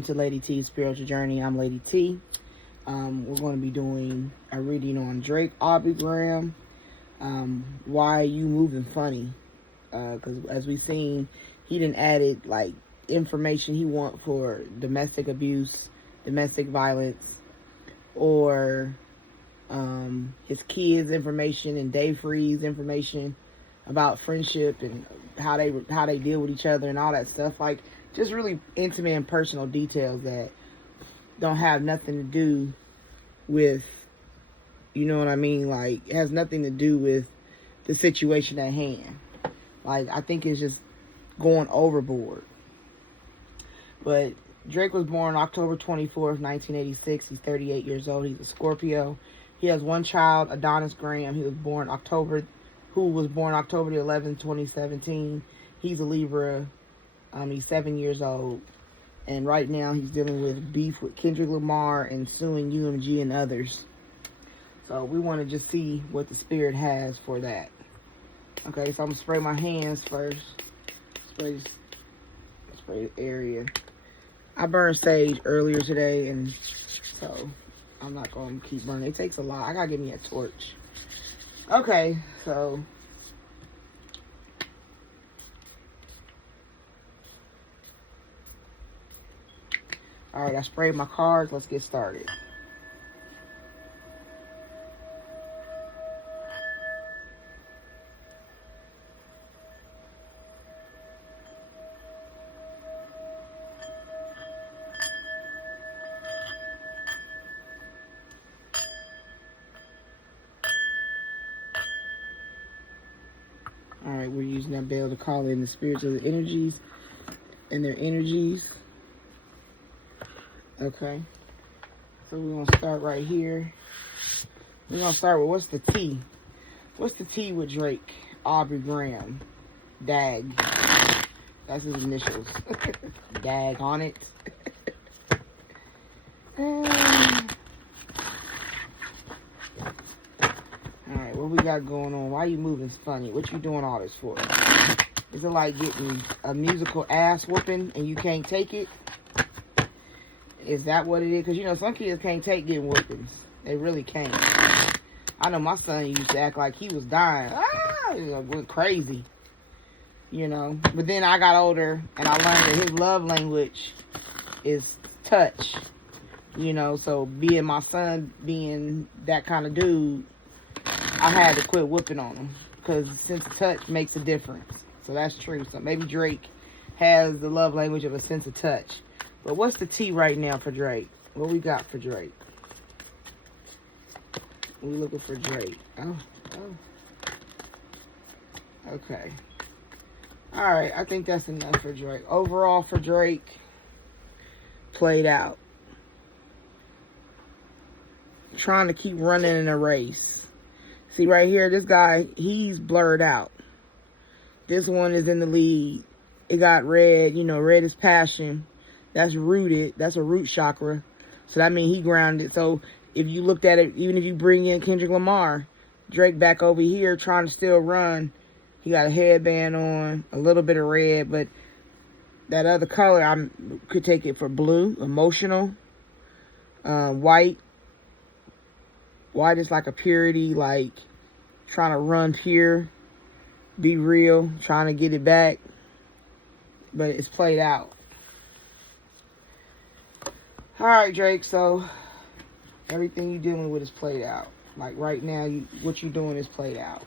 welcome to Lady T's Spiritual Journey. I'm Lady T. We're going to be doing a reading on Drake Aubrey Graham. Why you moving funny? Because as we've seen, he done added like information he want for domestic abuse, domestic violence, or his kids' information and Dave Freeze information about friendship and how they deal with each other and all that stuff. Like, just really intimate and personal details that don't have nothing to do with, you know what I mean? Like, it has nothing to do with the situation at hand. Like, I think it's just going overboard. But Drake was born October 24th, 1986. He's 38 years old. He's a Scorpio. He has one child, Adonis Graham. He was born October the 11th, 2017. He's a Libra. He's 7 years old. And right now he's dealing with beef with Kendrick Lamar and suing UMG and others. So we want to just see what the spirit has for that. Okay, so I'm going to spray my hands first. Spray the area. I burned sage earlier today, and so I'm not going to keep burning. It takes a lot. I got to get me a torch. Okay, so all right, I sprayed my cards. Let's get started. All right, we're using that bell to call in the spirits of the energies and their energies. Okay, so we're going to start right here. We're going to start with what's the T? What's the T with Drake Aubrey Graham? DAG. That's his initials. DAG on it. Alright, what we got going on? Why you moving funny? What you doing all this for? Is it like getting a musical ass whooping and you can't take it? Is that what it is? Because, you know, some kids can't take getting whoopings. They really can't. I know my son used to act like he was dying. You know, went crazy. You know. But then I got older and I learned that his love language is touch. You know, so being my son being that kind of dude, I had to quit whooping on him. Because sense of touch makes a difference. So that's true. So maybe Drake has the love language of a sense of touch. But what's the T right now for Drake? What we got for Drake? We looking for Drake. Oh. Okay. Alright, I think that's enough for Drake. Overall for Drake, played out. Trying to keep running in a race. See right here, this guy, he's blurred out. This one is in the lead. It got red, you know, red is passion. That's rooted. That's a root chakra. So that means he grounded. So if you looked at it, even if you bring in Kendrick Lamar, Drake back over here trying to still run. He got a headband on, a little bit of red, but that other color, I could take it for blue, emotional, white. White is like a purity, like trying to run pure, be real, trying to get it back. But it's played out. Alright, Drake, so everything you're dealing with is played out. Like right now, what you're doing is played out.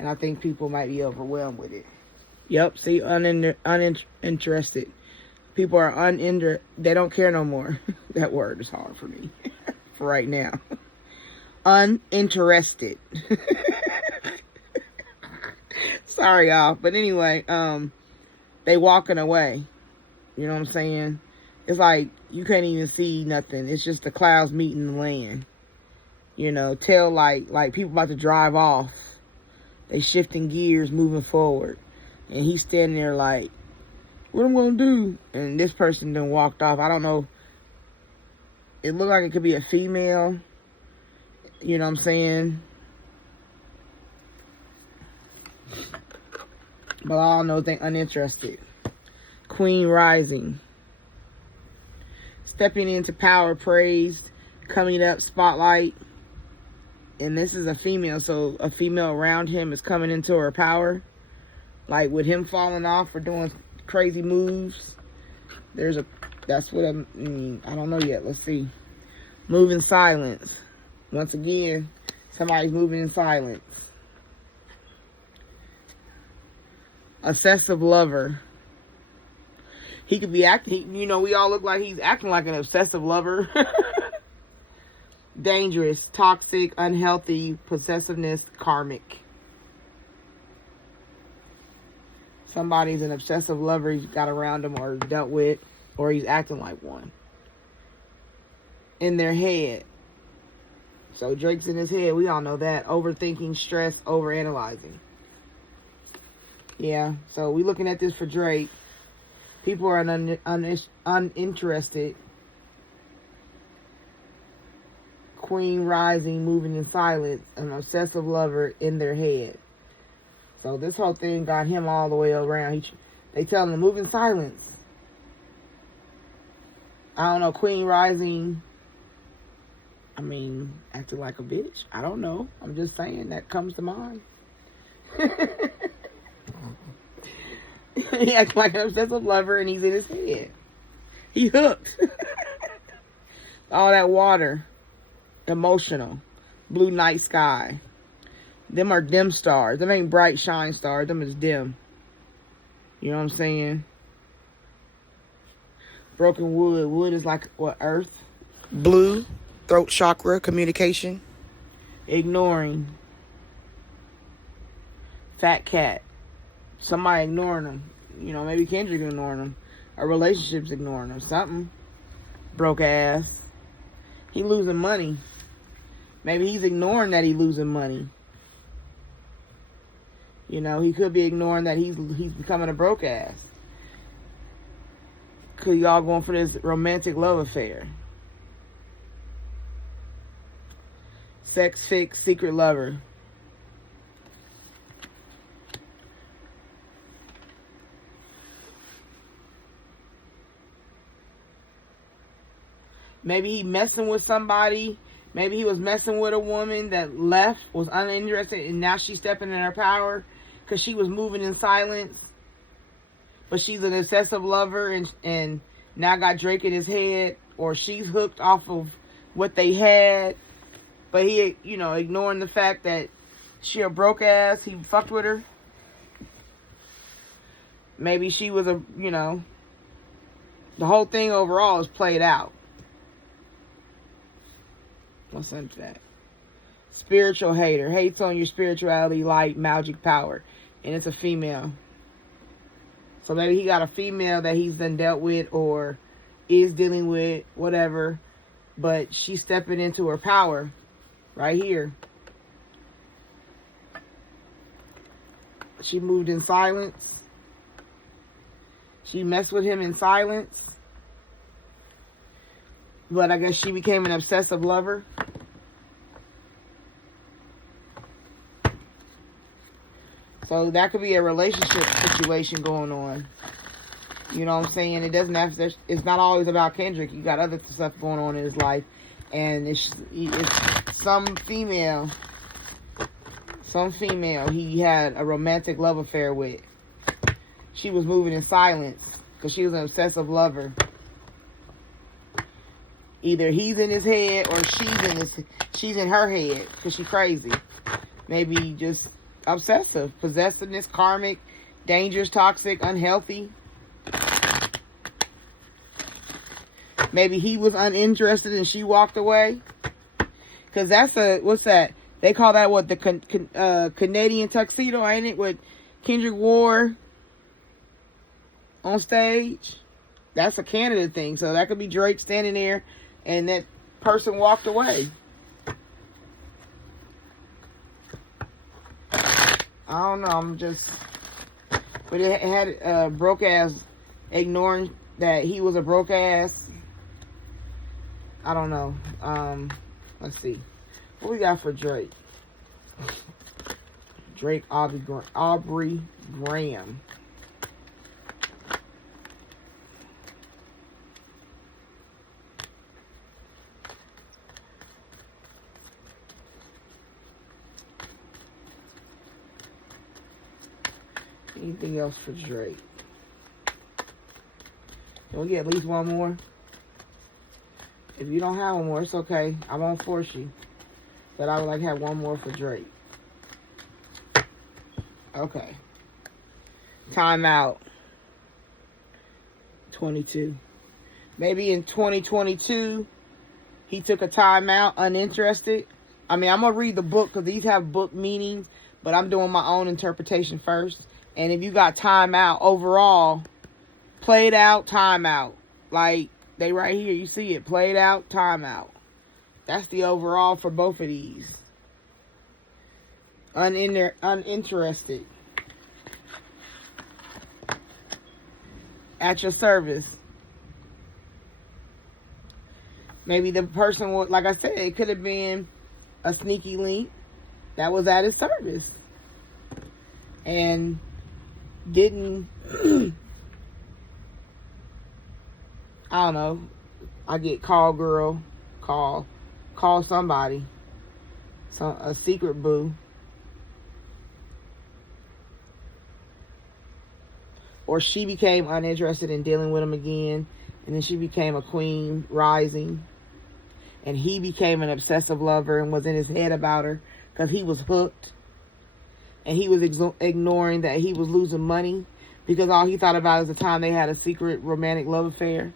And I think people might be overwhelmed with it. Yep, see, uninterested. People are they don't care no more. That word is hard for me for right now. Uninterested. Sorry, y'all. But anyway, they walking away. You know what I'm saying? It's like you can't even see nothing. It's just the clouds meeting the land. You know, tell like people about to drive off. They shifting gears, moving forward. And he's standing there like, what am I going to do? And this person done walked off. I don't know. It looked like it could be a female. You know what I'm saying? But I don't know, they uninterested. Queen rising. stepping into power, praised, coming up, spotlight. And this is a female, so a female around him is coming into her power. Like with him falling off or doing crazy moves. That's what I mean. I don't know yet. Let's see. Move in silence. Once again, somebody's moving in silence. Obsessive lover. He could be acting, you know, we all look like he's acting like an obsessive lover. Dangerous, toxic, unhealthy, possessiveness, karmic. Somebody's an obsessive lover he's got around him or dealt with, or he's acting like one. In their head. So Drake's in his head, we all know that. Overthinking, stress, overanalyzing. Yeah, so we looking at this for Drake. People are uninterested. Queen rising, moving in silence, an obsessive lover in their head. So this whole thing got him all the way around. They tell him to move in silence. I don't know, Queen rising. I mean, acting like a bitch. I don't know. I'm just saying that comes to mind. He acts like an obsessive lover and he's in his head. He hooked. All that water. Emotional. Blue night sky. Them are dim stars. Them ain't bright shine stars. Them is dim. You know what I'm saying? Broken wood. Wood is like what? Earth. Blue. Throat chakra. Communication. Ignoring. Fat cat. Somebody ignoring them. You know, maybe Kendrick ignoring them. A relationship's ignoring them. Something. Broke ass. He losing money. Maybe he's ignoring that he losing money. You know, he could be ignoring that he's becoming a broke ass. Cause y'all going for this romantic love affair. Sex fix, secret lover. Maybe he messing with somebody. Maybe he was messing with a woman that left, was uninterested, and now she's stepping in her power because she was moving in silence. But she's an obsessive lover and now got Drake in his head, or she's hooked off of what they had. But he, you know, ignoring the fact that she a broke ass, he fucked with her. Maybe she was a, you know, the whole thing overall is played out. What's into that? Spiritual hater. Hates on your spirituality, light, magic, power. And it's a female. So maybe he got a female that he's done dealt with or is dealing with, whatever. But she's stepping into her power right here. She moved in silence. She messed with him in silence. But I guess she became an obsessive lover. So that could be a relationship situation going on. You know what I'm saying? It doesn't have to, it's not always about Kendrick. You got other stuff going on in his life. And it's some female he had a romantic love affair with. She was moving in silence because she was an obsessive lover. Either he's in his head or she's in her head because she's crazy. Maybe just obsessive, possessiveness, karmic, dangerous, toxic, unhealthy. Maybe he was uninterested and she walked away. Because that's what's that? They call that what? The Canadian tuxedo, ain't it? What Kendrick wore on stage. That's a Canada thing. So that could be Drake standing there and that person walked away. I don't know. I'm just... But it had broke ass ignoring that he was a broke ass. I don't know. Let's see. What we got for Drake? Drake Aubrey Graham. Anything else for Drake? Can we get at least one more? If you don't have one more, it's okay. I won't force you. But I would like to have one more for Drake. Okay. Time out. 22. Maybe in 2022, he took a timeout, uninterested. I mean, I'm going to read the book because these have book meanings, but I'm doing my own interpretation first. And if you got timeout overall, played out, timeout. Like, they right here, you see it, played out, timeout. That's the overall for both of these. Uninterested. At your service. Maybe the person would, like I said, it could have been a sneaky link that was at his service and didn't I don't know, I get call girl, call somebody, a secret boo, or she became uninterested in dealing with him again, and then she became a queen rising. And he became an obsessive lover and was in his head about her because he was hooked. And he was ignoring that he was losing money because all he thought about is the time they had a secret romantic love affair.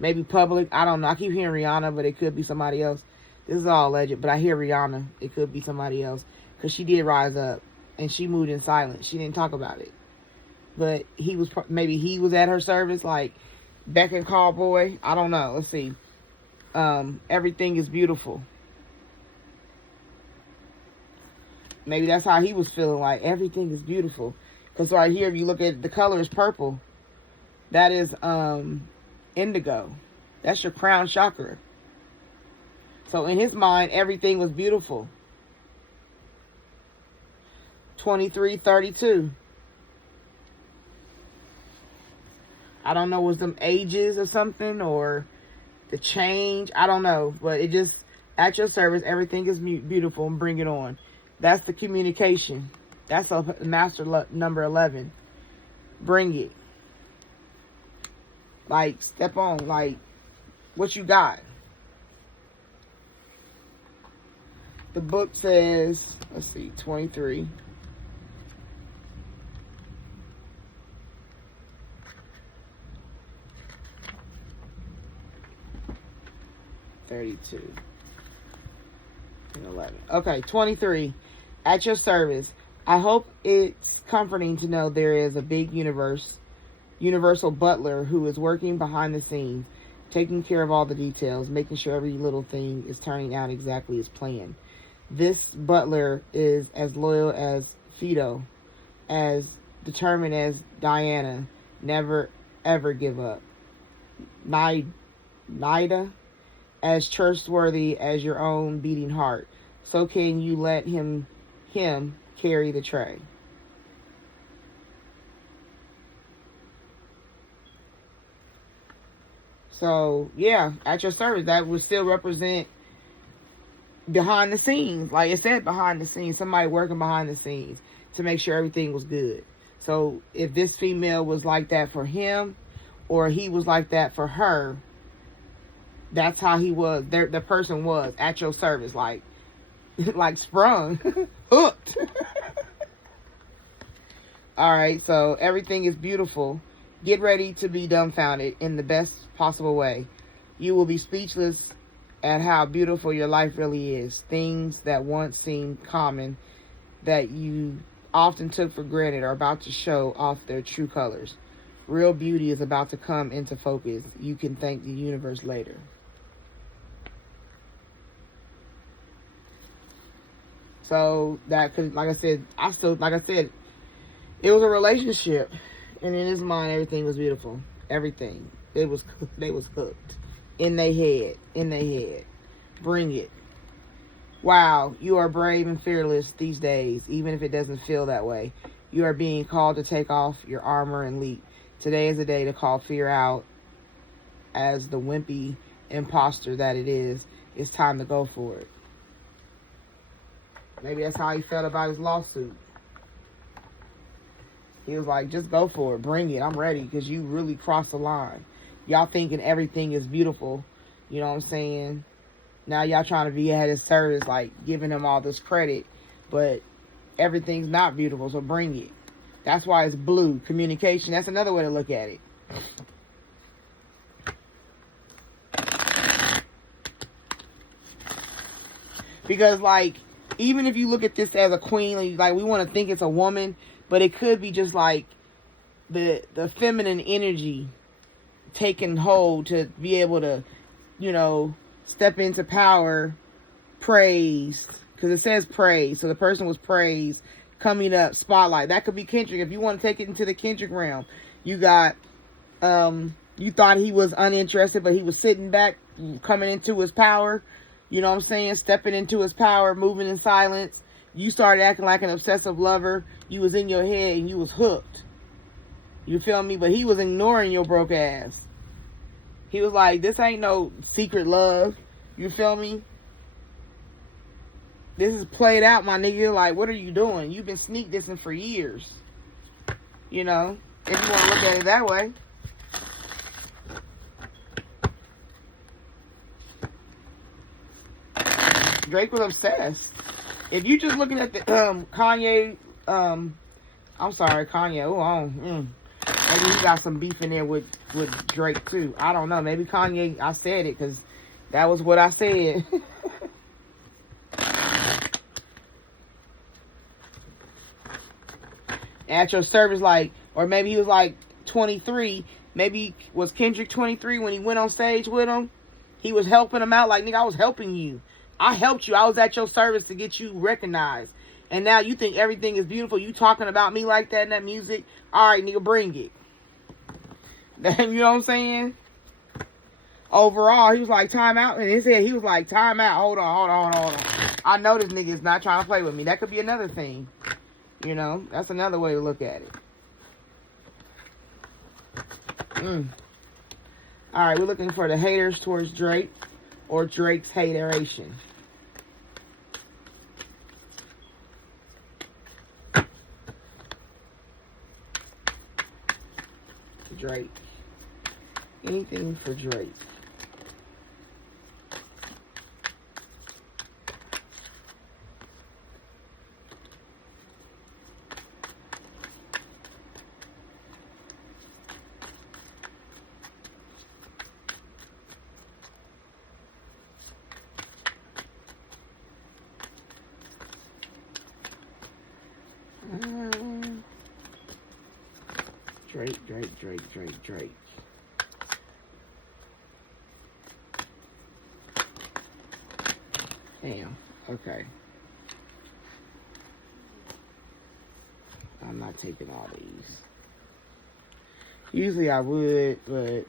Maybe public. I don't know. I keep hearing Rihanna, but it could be somebody else. This is all alleged, but I hear Rihanna. It could be somebody else because she did rise up and she moved in silence. She didn't talk about it. But maybe he was at her service, like beck and call boy. I don't know. Let's see. Everything is beautiful. Maybe that's how he was feeling, like everything is beautiful. Because right here, if you look at the color is purple. That is indigo. That's your crown chakra. So in his mind, everything was beautiful. 2332. I don't know, was them ages or something, or the change, I don't know, but it just, at your service, everything is beautiful, and bring it on. That's the communication. That's a master number 11. Bring it. Like, step on, like, what you got. The book says, let's see, 23. 32 and 11. Okay, 23. At your service. I hope it's comforting to know there is a big universal butler who is working behind the scenes, taking care of all the details, making sure every little thing is turning out exactly as planned. This butler is as loyal as Fido, as determined as Diana. Never, ever give up. Nida, as trustworthy as your own beating heart. So can you let him carry the tray. So, yeah, at your service, that would still represent behind the scenes. Like it said, behind the scenes, somebody working behind the scenes to make sure everything was good. So, if this female was like that for him, or he was like that for her, that's how he was. The person was at your service, like sprung, hooked. All right, so everything is beautiful. Get ready to be dumbfounded in the best possible way. You will be speechless at how beautiful your life really is. Things that once seemed common, that you often took for granted, are about to show off their true colors. Real beauty is about to come into focus. You can thank the universe later. So that could, like I said, it was a relationship, and in his mind, everything was beautiful. Everything. They was hooked. In their head. Bring it. Wow, you are brave and fearless these days, even if it doesn't feel that way. You are being called to take off your armor and leap. Today is a day to call fear out as the wimpy imposter that it is. It's time to go for it. Maybe that's how he felt about his lawsuit. He was like, just go for it. Bring it. I'm ready, because you really crossed the line. Y'all thinking everything is beautiful. You know what I'm saying? Now y'all trying to be at his service, like giving him all this credit. But everything's not beautiful, so bring it. That's why it's blue. Communication. That's another way to look at it. Because, like, even if you look at this as a queen, like, we want to think it's a woman, but it could be just, like, the feminine energy taking hold to be able to, you know, step into power, praised. Because it says praise. So the person was praised, coming up, spotlight. That could be Kendrick. If you want to take it into the Kendrick realm, you got, you thought he was uninterested, but he was sitting back, coming into his power. You know what I'm saying? Stepping into his power, moving in silence. You started acting like an obsessive lover. You was in your head and you was hooked. You feel me? But he was ignoring your broke ass. He was like, this ain't no secret love. You feel me? This is played out, my nigga. Like, what are you doing? You've been sneak dissing for years. You know? If you want to look at it that way. Drake was obsessed. If you just looking at the Kanye, I'm sorry, Kanye. Maybe he got some beef in there with Drake too. I don't know. Maybe Kanye. I said it because that was what I said. At your service, like, or maybe he was like 23. Maybe was Kendrick 23 when he went on stage with him. He was helping him out. Like, nigga, I was helping you. I helped you. I was at your service to get you recognized. And now you think everything is beautiful. You talking about me like that in that music. All right, nigga, bring it. You know what I'm saying? Overall, he was like, time out. And his head, he was like, time out. Hold on. I know this nigga is not trying to play with me. That could be another thing. You know, that's another way to look at it. All right, we're looking for the haters towards Drake or Drake's hateration. Drake. Anything for Drake. Drake. Damn. Okay. I'm not taking all these. Usually I would, but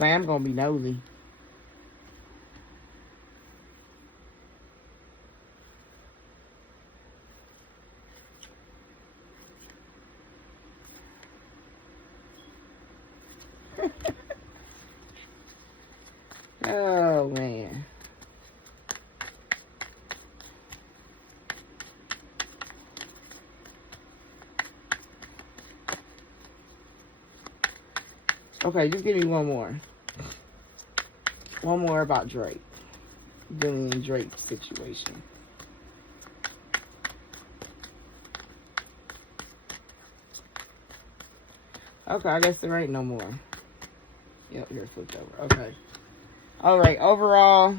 I am gonna be nosy. Oh, man. Okay, just give me one more. One more about Drake. Dealing in Drake's situation. Okay, I guess there ain't no more. Yep, here, flipped over. Okay. Alright, overall,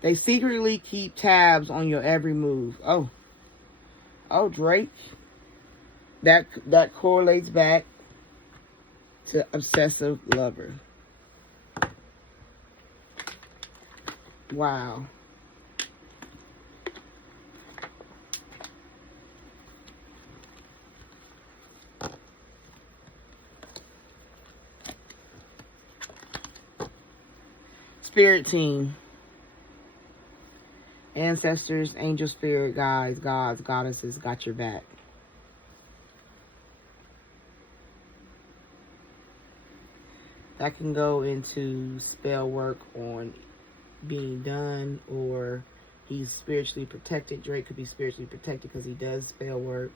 they secretly keep tabs on your every move. Oh, Drake. That correlates back to obsessive lover. Wow. Spirit team. Ancestors, angel spirit guides, gods, goddesses got your back. That can go into spell work on being done or He's spiritually protected. Drake could be spiritually protected because he does spell work.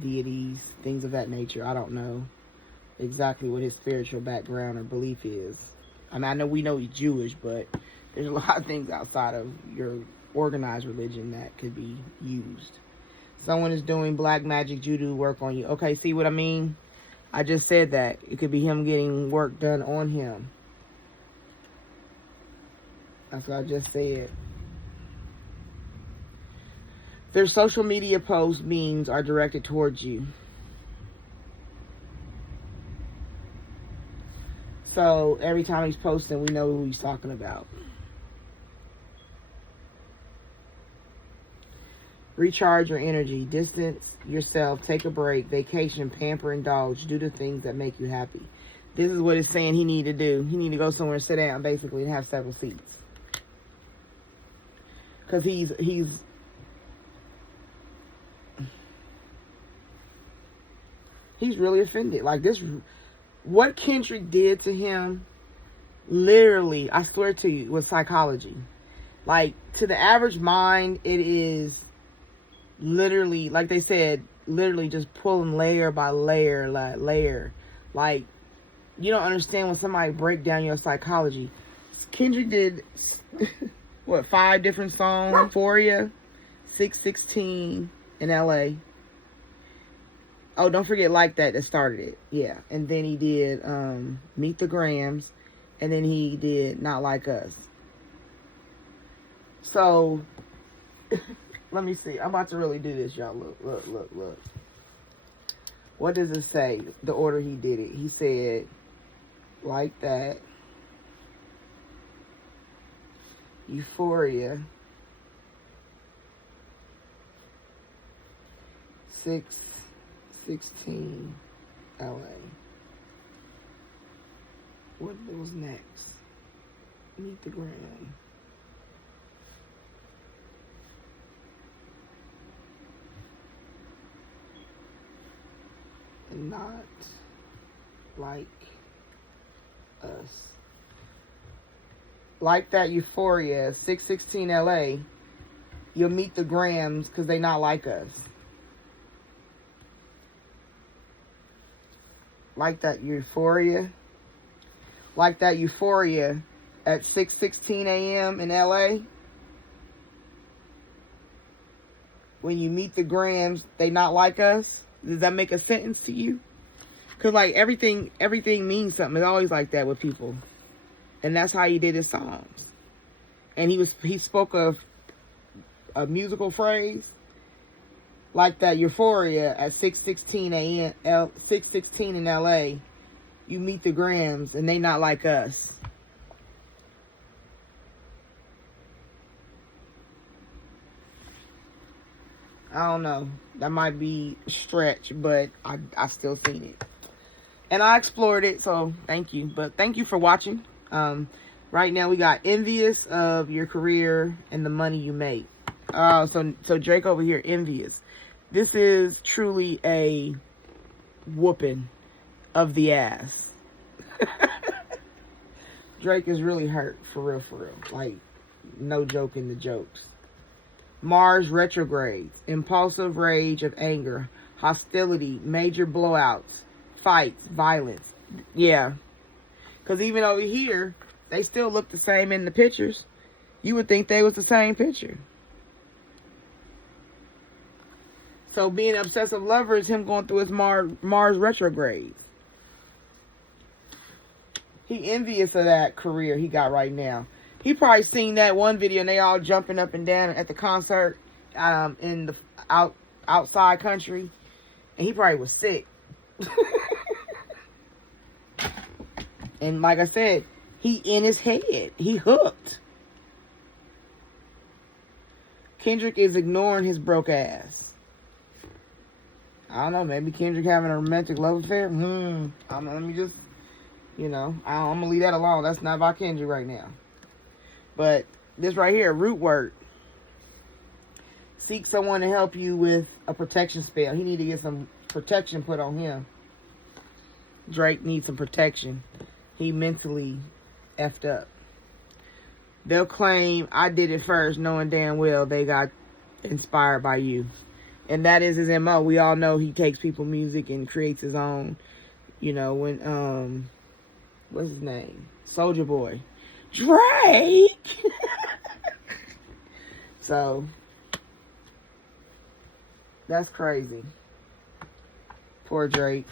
Deities, things of that nature. I don't know exactly what his spiritual background or belief is. I mean, I know we know he's Jewish, but there's a lot of things outside of your organized religion that could be used. Someone is doing black magic judo work on you. Okay, see what I mean? I just said that. It could be him getting work done on him. That's what I just said. Their social media posts, memes are directed towards you. So every time he's posting, we know who he's talking about. Recharge your energy. Distance yourself. Take a break. Vacation. Pamper. Indulge. Do the things that make you happy. This is what it's saying he need to do. He need to go somewhere and sit down, basically, and have several seats. Because he's really offended. Like this, what Kendrick did to him, literally, I swear to you, was psychology. Like, to the average mind, it is literally, like they said, literally just pulling layer by layer, Like, you don't understand when somebody break down your psychology. Kendrick did, what, 5 different songs? Euphoria, 616 in LA. Oh, don't forget Like That started it. Yeah. And then he did Meet the Grams. And then he did Not Like Us. So, let me see. I'm about to really do this, y'all. Look. What does it say? The order he did it. He said, Like That. Euphoria. 616 LA. What was next? Meet the Gram. And Not Like Us. Like That, Euphoria, 616 LA. You'll Meet the Grams because they not like us. Like That, Euphoria. Like That, Euphoria at 6:16 a.m. in LA. When you Meet the Grams, they not like us. Does that make a sentence to you? Because, like, everything means something. It's always like that with people. And that's how he did his songs. And he spoke of a musical phrase. Like That, Euphoria at 6:16 a.m. 6:16 in LA. You Meet the Grams and they not like us. I don't know. That might be a stretch, but I still seen it. And I explored it, so thank you. But thank you for watching. Right now we got envious of your career and the money you make. So Drake over here, envious. This is truly a whooping of the ass. Drake is really hurt, for real. Like, no joke in the jokes. Mars retrogrades, impulsive rage of anger, hostility, major blowouts, fights, violence. Yeah. Because even over here, they still look the same in the pictures. You would think they was the same picture. So being an obsessive lover is him going through his Mars retrograde. He envious of that career he got right now. He probably seen that one video and they all jumping up and down at the concert in the outside country. And he probably was sick. And like I said, he in his head. He hooked. Kendrick is ignoring his broke ass. I don't know. Maybe Kendrick having a romantic love affair. Let me just, I'm going to leave that alone. That's not about Kendrick right now. But this right here, root word. Seek someone to help you with a protection spell. He need to get some protection put on him. Drake needs some protection. He mentally effed up. they'll claim I did it first, knowing damn well they got inspired by you. And that is his MO. We all know he takes people's music and creates his own. You know, when, what's his name? Soulja Boy. Drake! So, that's crazy. Poor Drake.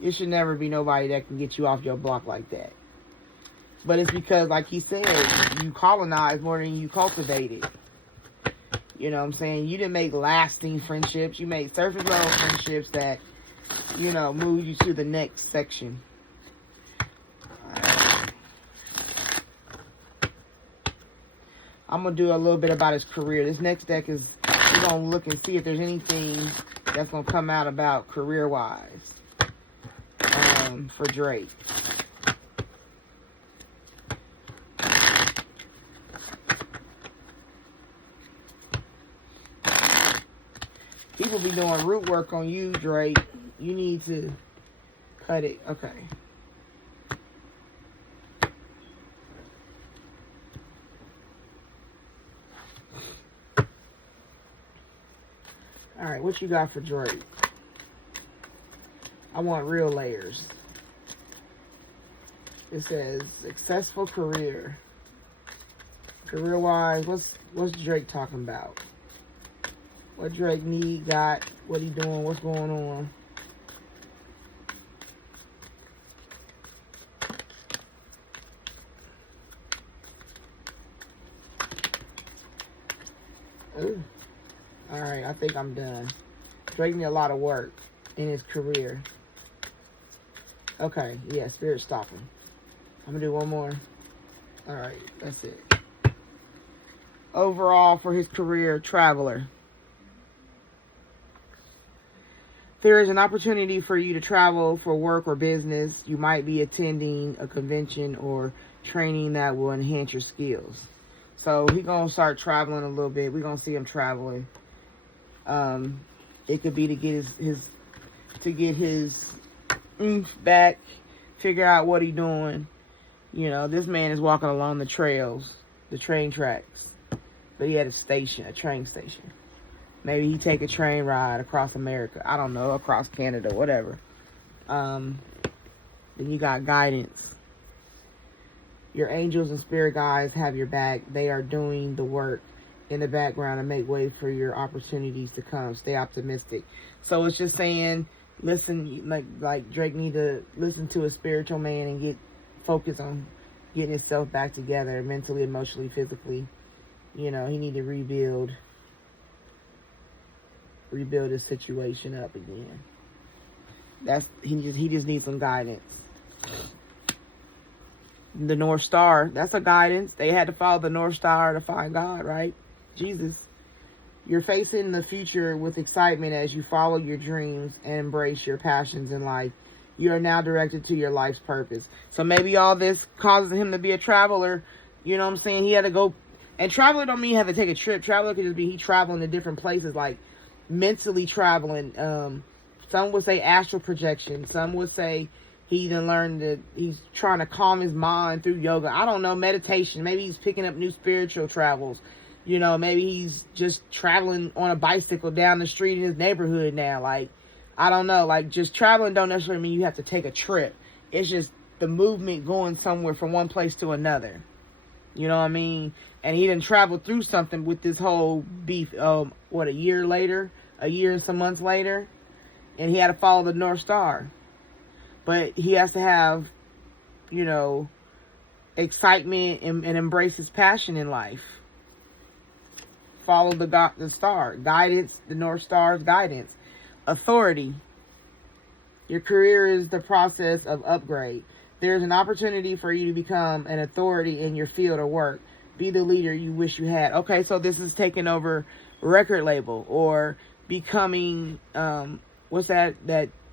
It should never be nobody that can get you off your block like that. But it's because, like he said, you colonize more than you cultivated. You know what I'm saying? You didn't make lasting friendships. You made surface level friendships that, you know, move you to the next section. I'm going to do a little bit about his career. This next deck is, we're going to look and see if there's anything that's going to come out about career-wise for Drake. People be doing root work on you, Drake. You need to cut it. Okay. All right, what you got for Drake? I want real layers. It says successful career. Career-wise, what's Drake talking about? What Drake need, got, what he doing, what's going on. Ooh. Alright, I think I'm done. Drake need a lot of work in his career. Okay, yeah, Spirit stopping. I'm gonna do one more. Alright, that's it. Overall, for his career, traveler. There is an opportunity for you to travel for work or business. You might be attending a convention or training that will enhance your skills. So he's going to start traveling a little bit. We're going to see him traveling. It could be to get his oomph back, figure out what he's doing. You know, this man is walking along the trails, the train tracks. But he had a train station. Maybe he take a train ride across America. I don't know, across Canada, whatever. Then you got guidance. Your angels and spirit guides have your back. They are doing the work in the background to make way for your opportunities to come. Stay optimistic. So it's just saying, listen, like Drake need to listen to a spiritual man and get focused on getting himself back together mentally, emotionally, physically. You know, he need to rebuild his situation up again. He just needs some guidance. The North Star, that's a guidance. They had to follow the North Star to find God, right? Jesus. You're facing the future with excitement as you follow your dreams and embrace your passions in life. You are now directed to your life's purpose. So maybe all this causes him to be a traveler. You know what I'm saying? He had to go. And traveler don't mean you have to take a trip. Traveler could just be he traveling to different places, like mentally traveling. Some would say astral projection. Some would say he done learned that he's trying to calm his mind through yoga. I don't know, meditation. Maybe he's picking up new spiritual travels. You know, maybe he's just traveling on a bicycle down the street in his neighborhood now. Like, I don't know. Like, just traveling don't necessarily mean you have to take a trip. It's just the movement going somewhere from one place to another. You know what I mean? And he done traveled through something with this whole beef, a year and some months later. And he had to follow the North Star. But he has to have, you know, excitement and embrace his passion in life. Follow the star. Guidance, the North Star's guidance. Authority. Your career is the process of upgrade. There's an opportunity for you to become an authority in your field of work. Be the leader you wish you had. Okay, so this is taking over a record label or becoming, what's that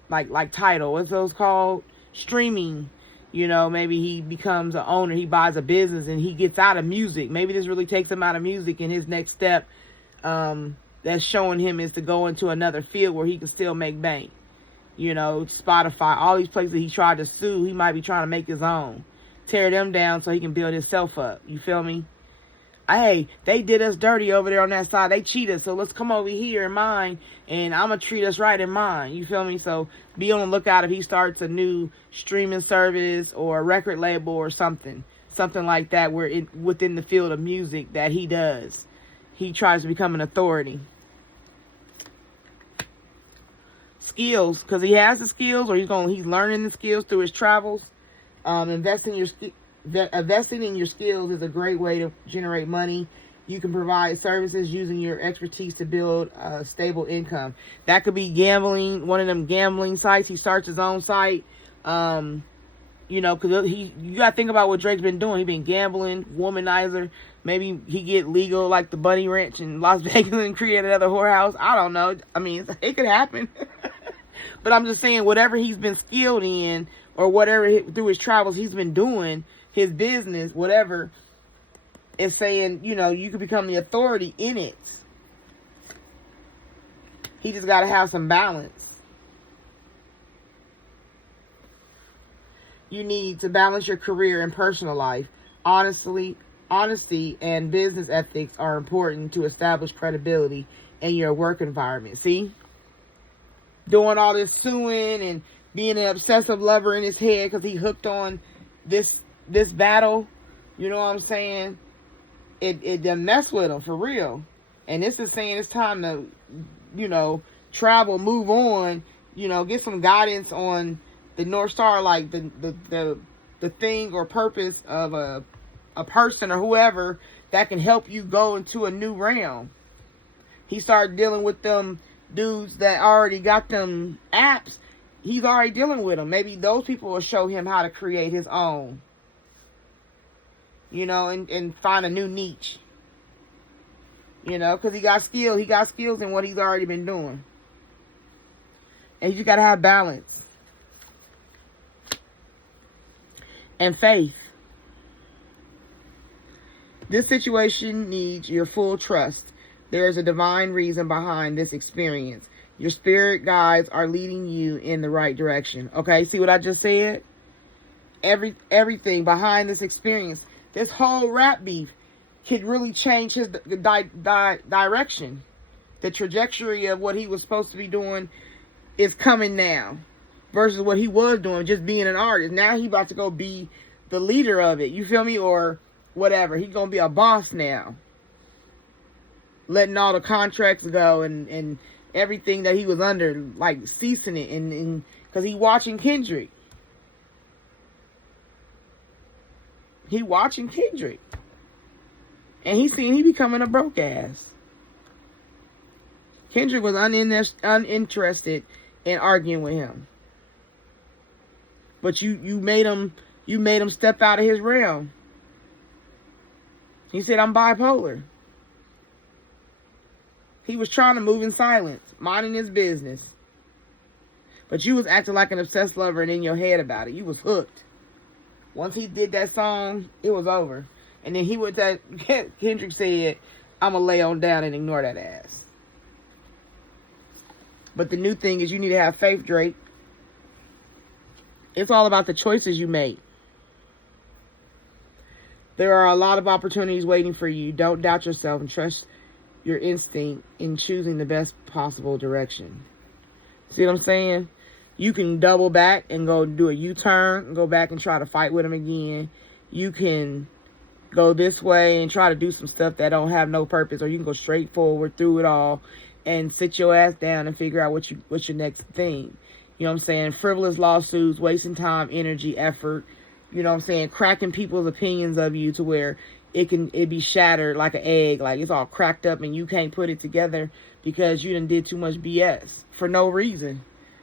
like title? What's those called? Streaming. You know, maybe he becomes an owner. He buys a business and he gets out of music. Maybe this really takes him out of music, and his next step that's showing him is to go into another field where he can still make bank. You know, Spotify, all these places he tried to sue, he might be trying to make his own. tear them down so he can build himself up. You feel me? Hey, they did us dirty over there on that side. They cheat us, so let's come over here in mine, and I'm going to treat us right in mine. You feel me? So be on the lookout if he starts a new streaming service or a record label or something like that within the field of music that he does. He tries to become an authority. Skills, because he has the skills, or he's learning the skills through his travels. Investing in your skills is a great way to generate money. You can provide services using your expertise to build a stable income. That could be gambling, one of them gambling sites. He starts his own site. You know, because you got to think about what Drake's been doing. He been gambling, womanizer. Maybe he get legal like the Bunny Ranch in Las Vegas and create another whorehouse. I don't know. I mean, it could happen. But I'm just saying, whatever he's been skilled in, or whatever through his travels he's been doing, his business, whatever, is saying, you know, you can become the authority in it. He just got to have some balance. You need to balance your career and personal life. Honesty and business ethics are important to establish credibility in your work environment. See? Doing all this suing and being an obsessive lover in his head because he hooked on this battle. You know what I'm saying? It done mess with him for real. And this is saying it's time to, you know, travel, move on, you know, get some guidance on the North Star, like the thing or purpose of a person or whoever that can help you go into a new realm. He started dealing with them dudes that already got them apps. He's already dealing with them. Maybe those people will show him how to create his own. You know, and find a new niche. You know, because he got skill. He got skills in what he's already been doing. And you just got to have balance. And faith. This situation needs your full trust. There is a divine reason behind this experience. Your spirit guides are leading you in the right direction. Okay, see what I just said? Everything behind this experience, this whole rap beef, could really change his direction. The trajectory of what he was supposed to be doing is coming now, versus what he was doing, just being an artist. Now he about to go be the leader of it. You feel me? Or whatever. He's gonna be a boss now. Letting all the contracts go and everything that he was under, like ceasing it, and because he watching Kendrick. He watching Kendrick. And he seen he becoming a broke ass. Kendrick was uninterested in arguing with him. But you made him step out of his realm. He said, I'm bipolar. He was trying to move in silence, minding his business. But you was acting like an obsessed lover and in your head about it. You was hooked. Once he did that song, it was over. And then he went that, Kendrick said, I'm going to lay on down and ignore that ass. But the new thing is you need to have faith, Drake. It's all about the choices you make. There are a lot of opportunities waiting for you. Don't doubt yourself and trust your instinct in choosing the best possible direction. See what I'm saying? You can double back and go do a U-turn and go back and try to fight with him again. You can go this way and try to do some stuff that don't have no purpose, or you can go straight forward through it all and sit your ass down and figure out what's your next thing. You know what I'm saying? Frivolous lawsuits, wasting time, energy, effort. You know what I'm saying? Cracking people's opinions of you to where it be shattered like an egg, like it's all cracked up and you can't put it together because you done did too much BS for no reason,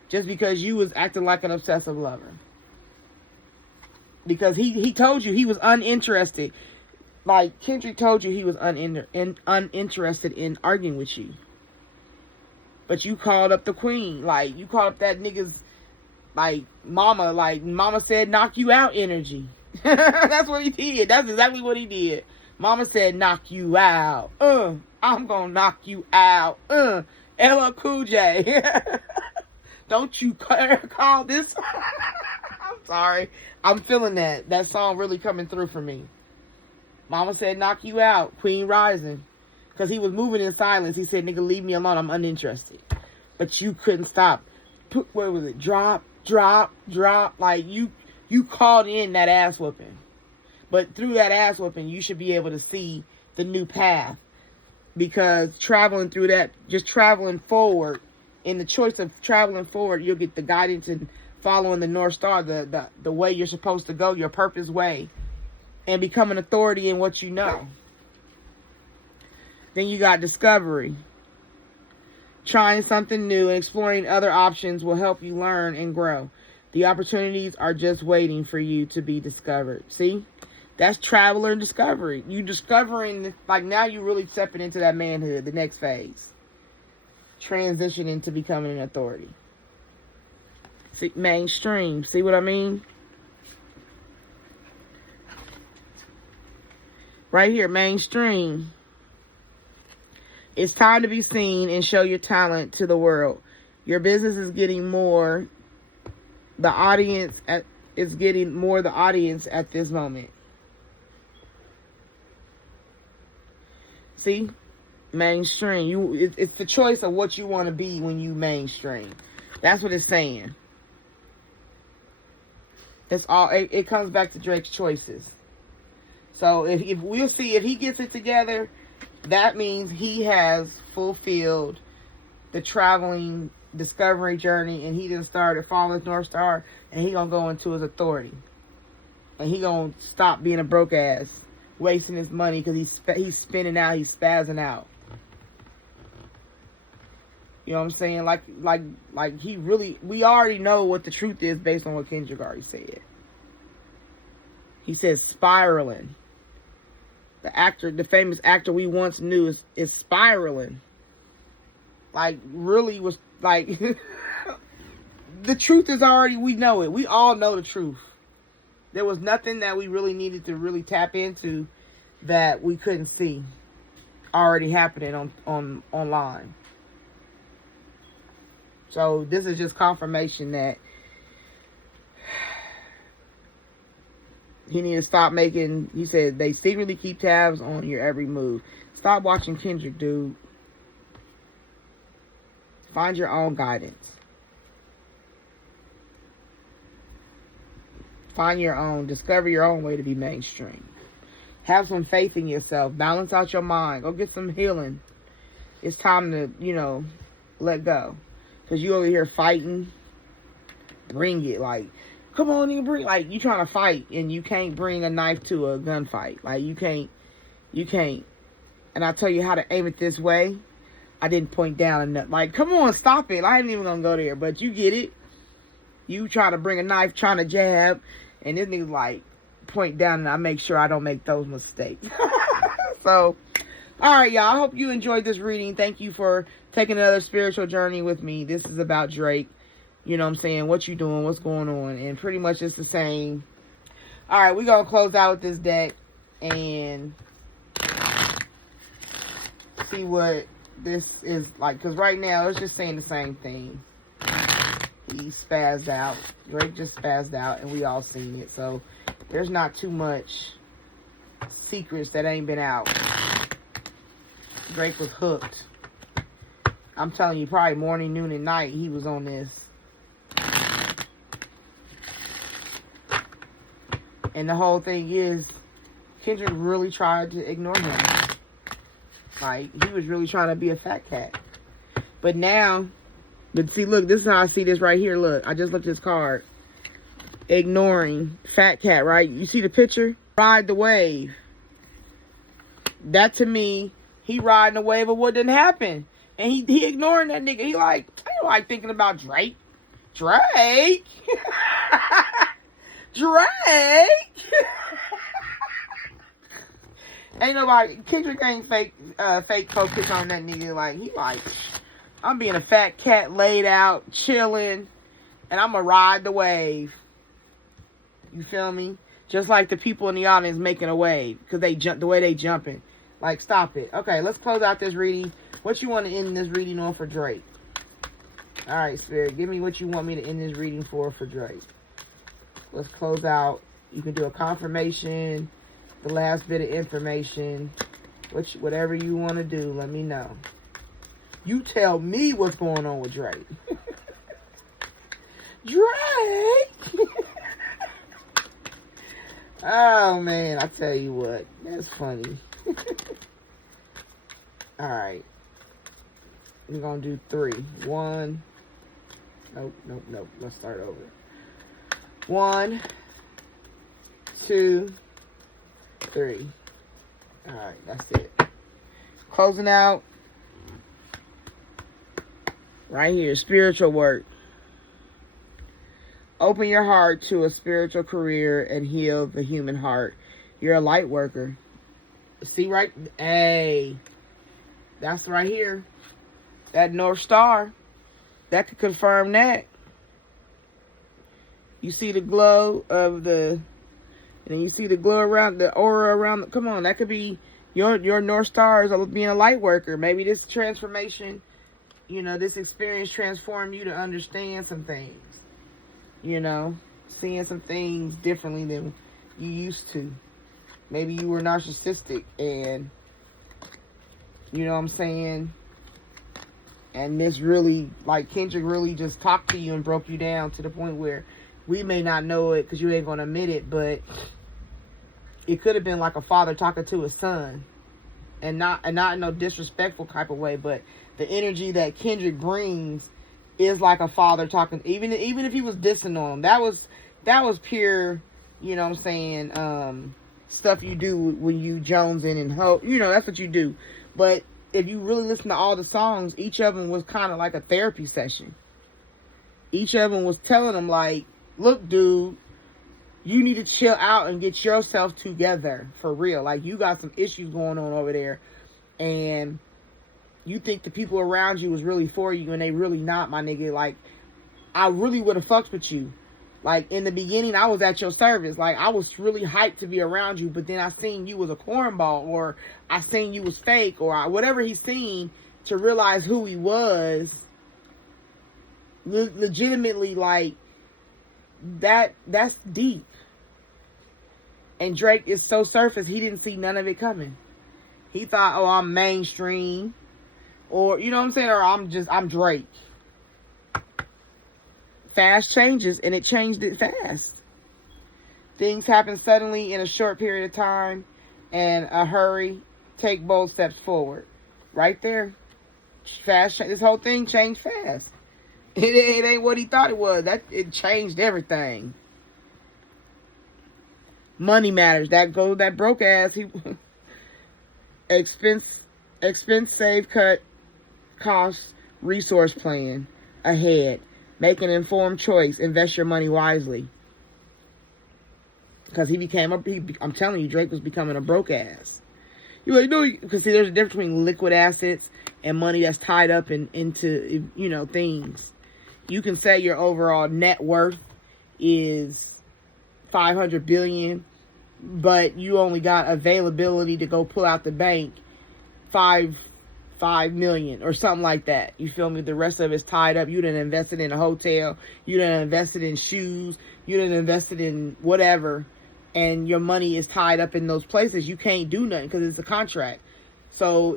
just because you was acting like an obsessive lover. Because he told you he was uninterested, like Kendrick told you he was uninterested in arguing with you. But you called up the queen, like you called up that nigga's like mama said knock you out energy. That's what he did. That's exactly what he did. Mama said knock you out. I'm gonna knock you out. LL Cool J. Don't you call this. I'm Sorry. I'm feeling that. That song really coming through for me. Mama said, knock you out. Queen Rising. Because he was moving in silence. He said, nigga, leave me alone. I'm uninterested. But you couldn't stop. What was it? Drop, drop, drop. Like, you called in that ass whooping. But through that ass whooping, you should be able to see the new path. Because traveling through that, just traveling forward, in the choice of traveling forward, you'll get the guidance and following the North Star, the way you're supposed to go, your purpose way, and become an authority in what you know. Then you got discovery. Trying something new and exploring other options will help you learn and grow. The opportunities are just waiting for you to be discovered. See? That's traveler and discovery. You discovering, like, now you're really stepping into that manhood, the next phase. Transitioning to becoming an authority. See, mainstream. See what I mean? Right here, mainstream. It's time to be seen and show your talent to the world. Your business is getting more. The audience is getting more the audience at this moment. See? Mainstream. It's the choice of what you want to be when you mainstream. That's what it's saying. It's all. It comes back to Drake's choices. So if we'll see if he gets it together, that means he has fulfilled the traveling discovery journey, and he just started following his North Star, and he gonna go into his authority, and he gonna stop being a broke ass, wasting his money because he's spinning out, he's spazzing out. You know what I'm saying? Like he really, we already know what the truth is based on what Kendrick already said. He says spiraling. The actor, the famous actor we once knew is spiraling. Like, really was, like, the truth is already, we know it. We all know the truth. There was nothing that we really needed to really tap into that we couldn't see already happening online. So this is just confirmation that he need to stop making, he said, they secretly keep tabs on your every move. Stop watching Kendrick, dude. Find your own guidance. Find your own, discover your own way to be mainstream. Have some faith in yourself. Balance out your mind. Go get some healing. It's time to, let go. Because you over here fighting. Bring it. Like, come on, you bring, like, you trying to fight and you can't bring a knife to a gunfight. Like, you can't. And I tell you how to aim it this way. I didn't point down enough. Like, come on, stop it. I ain't even gonna go there, but you get it. You try to bring a knife, trying to jab, and this nigga's like, point down, and I make sure I don't make those mistakes. So, alright, y'all. I hope you enjoyed this reading. Thank you for taking another spiritual journey with me. This is about Drake. You know what I'm saying? What you doing? What's going on? And pretty much it's the same. Alright, we're going to close out with this deck and see what this is like. Because right now, it's just saying the same thing. He spazzed out. Drake just spazzed out, and we all seen it. So, there's not too much secrets that ain't been out. Drake was hooked. I'm telling you, probably morning, noon, and night, he was on this. And the whole thing is, Kendrick really tried to ignore him. Like, he was really trying to be a fat cat. But now, but see, look, this is how I see this right here. Look, I just looked at this card. Ignoring fat cat, right? You see the picture? Ride the wave. That to me, he riding the wave of what didn't happen. And he ignoring that nigga. He like, I don't like thinking about Drake. Drake? Drake? Ain't nobody, Kendrick ain't fake focus on that nigga. Like, he like, I'm being a fat cat laid out, chilling, and I'm gonna ride the wave. You feel me? Just like the people in the audience making a wave, because they jump, the way they jumping. Like, stop it. Okay, let's close out this reading. What you want to end this reading on for Drake? Alright, Spirit, give me what you want me to end this reading for Drake. Let's close out. You can do a confirmation, the last bit of information, whatever you want to do. Let me know. You tell me what's going on with Drake. Drake! Oh, man, I tell you what. That's funny. All right. We're going to do 3. 1. Nope. Let's start over. 1, 2, 3. All right, that's it. Closing out. Right here, spiritual work. Open your heart to a spiritual career and heal the human heart. You're a light worker. See right? Hey, that's right here. That North Star. That could confirm that. You see the glow of the, and you see the glow around, the aura around. Come on, that could be your North Star is being a light worker. Maybe this transformation, this experience transformed you to understand some things. Seeing some things differently than you used to. Maybe you were narcissistic and, you know what I'm saying? And this really, like Kendrick really just talked to you and broke you down to the point where we may not know it because you ain't going to admit it, but it could have been like a father talking to his son. And not in no disrespectful type of way, but the energy that Kendrick brings is like a father talking, even if he was dissing on him. That was pure, you know what I'm saying, stuff you do when you jonesing and hope, that's what you do. But if you really listen to all the songs, each of them was kind of like a therapy session. Each of them was telling him like, look, dude, you need to chill out and get yourself together for real. Like, you got some issues going on over there, and you think the people around you is really for you, and they really not, my nigga. Like, I really would have fucked with you. Like, in the beginning, I was at your service. Like, I was really hyped to be around you, but then I seen you was a cornball, or I seen you was fake, or whatever he seen to realize who he was. Legitimately, like, that's deep. And Drake is so surface, he didn't see none of it coming. He thought, oh, I'm mainstream. Or, you know what I'm saying? Or I'm Drake. Fast changes, and it changed it fast. Things happen suddenly in a short period of time, and a hurry, take bold steps forward. Right there. Fast. This whole thing changed fast. It ain't what he thought it was. It changed everything. Money matters. That broke ass. He expense, save, cut, cost, resource plan ahead. Make an informed choice. Invest your money wisely. Because I'm telling you, Drake was becoming a broke ass. You're like, no, because see, there's a difference between liquid assets and money that's tied up into things. You can say your overall net worth is 500 billion, but you only got availability to go pull out the bank 5 million or something like that. You feel me? The rest of it's tied up. You done invested in a hotel. You done invested in shoes. You done invested in whatever. And your money is tied up in those places. You can't do nothing because it's a contract. So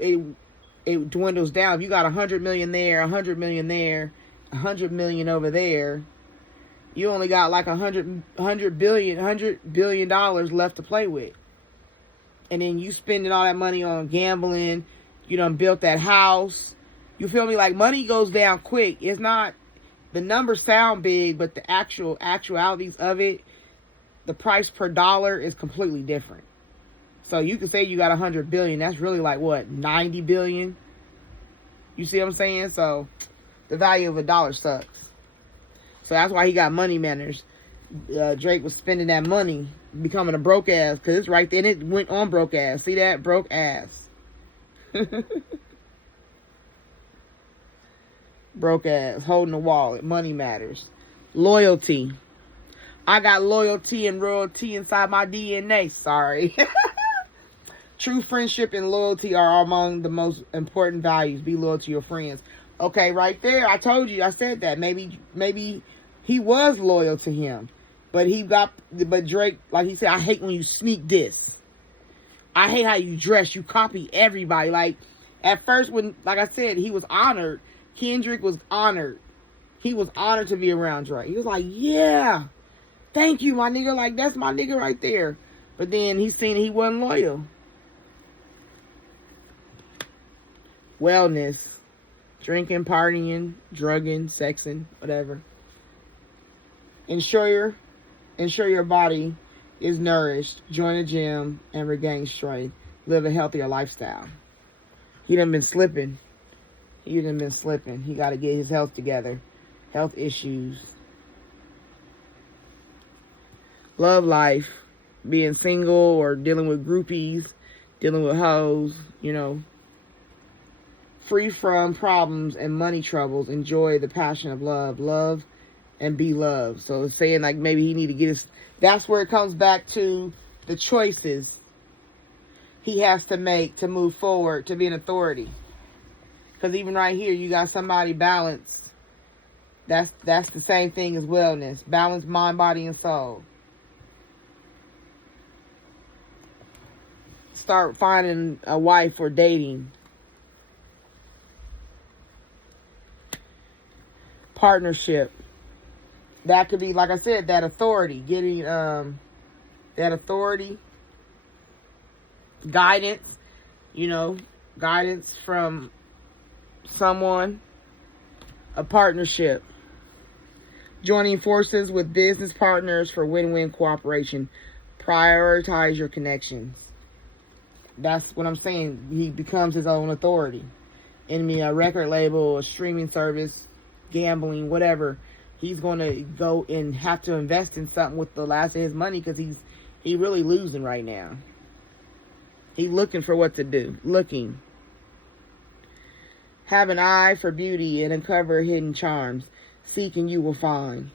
it dwindles down. If you got 100 million there, 100 million there, 100 million over there, you only got like $100 billion left to play with. And then you spending all that money on gambling. You done built that house. You feel me? Like, money goes down quick. It's not, the numbers sound big, but the actualities of it, the price per dollar is completely different. So you can say you got 100 billion. That's really like what, 90 billion? You see what I'm saying? So the value of a dollar sucks. So that's why he got money manners. Drake was spending that money, becoming a broke ass, because it's right there, and it went on broke ass. See that? Broke ass. Broke ass, holding the wallet. Money matters. Loyalty. I got loyalty and royalty inside my DNA. Sorry. True friendship and loyalty are among the most important values. Be loyal to your friends. Okay, right there. I told you. I said that. Maybe he was loyal to him. But Drake, like he said, I hate when you sneak diss. I hate how you dress. You copy everybody. Like, at first, when, like I said, he was honored. Kendrick was honored. He was honored to be around Drake. He was like, yeah, thank you, my nigga. Like, that's my nigga right there. But then he seen he wasn't loyal. Wellness. Drinking, partying, drugging, sexing, whatever. Ensure your body is nourished. Join a gym and regain strength. Live a healthier lifestyle. He done been slipping. He got to get his health together. Health issues. Love life. Being single or dealing with groupies. Dealing with hoes. You know. Free from problems and money troubles. Enjoy the passion of love. Love and be loved. So it's saying like maybe he need to get his... That's where it comes back to the choices he has to make to move forward, to be an authority. Because even right here, you got somebody balanced. That's the same thing as wellness. Balance mind, body, and soul. Start finding a wife or dating. Partnership. That could be, like I said, that authority. Getting that authority. Guidance. You know, guidance from someone. A partnership. Joining forces with business partners for win-win cooperation. Prioritize your connections. That's what I'm saying. He becomes his own authority. Enemy, a record label, a streaming service, gambling, whatever. He's going to go and have to invest in something with the last of his money because he really losing right now. He's looking for what to do. Looking. Have an eye for beauty and uncover hidden charms. Seek and you will find.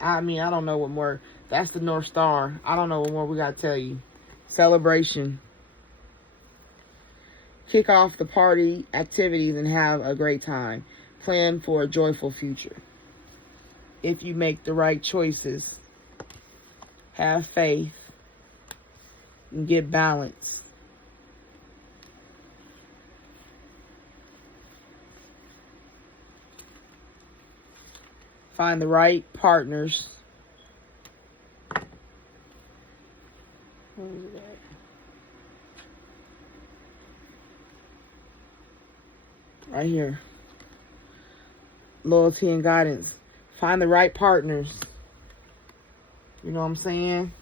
I mean, I don't know what more. That's the North Star. I don't know what more we got to tell you. Celebration. Kick off the party activities and have a great time. Plan for a joyful future. If you make the right choices, have faith, and get balance. Find the right partners. Where is it at? Right here. Loyalty and guidance. Find the right partners. You know what I'm saying?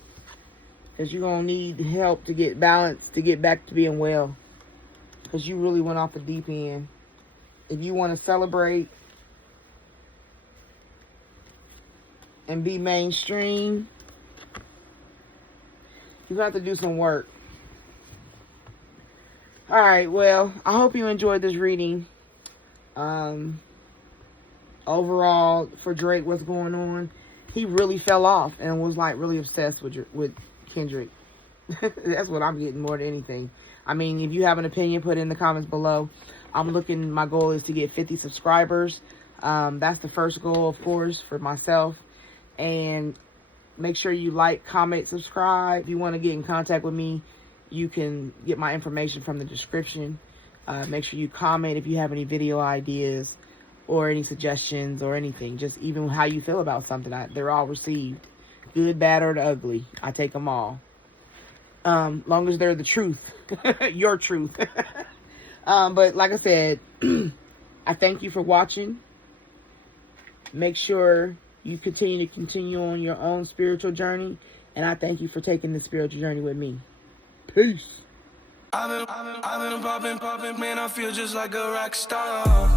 Because you're going to need help to get balance, to get back to being well. Because you really went off the deep end. If you want to celebrate and be mainstream, you have to do some work. Alright, well, I hope you enjoyed this reading. Overall, for Drake, what's going on? He really fell off and was like really obsessed with Kendrick. That's what I'm getting more than anything. I mean, if you have an opinion, put it in the comments below. My goal is to get 50 subscribers. That's the first goal, of course, for myself. And make sure you like, comment, subscribe. If you want to get in contact with me, you can get my information from the description. Make sure you comment if you have any video ideas or any suggestions or anything. Just even how you feel about something. They're all received. Good, bad, or the ugly. I take them all. Long as they're the truth. Your truth. But like I said, I thank you for watching. Make sure you continue on your own spiritual journey. And I thank you for taking the spiritual journey with me. Peace. I've been popping, man, I feel just like a rock star.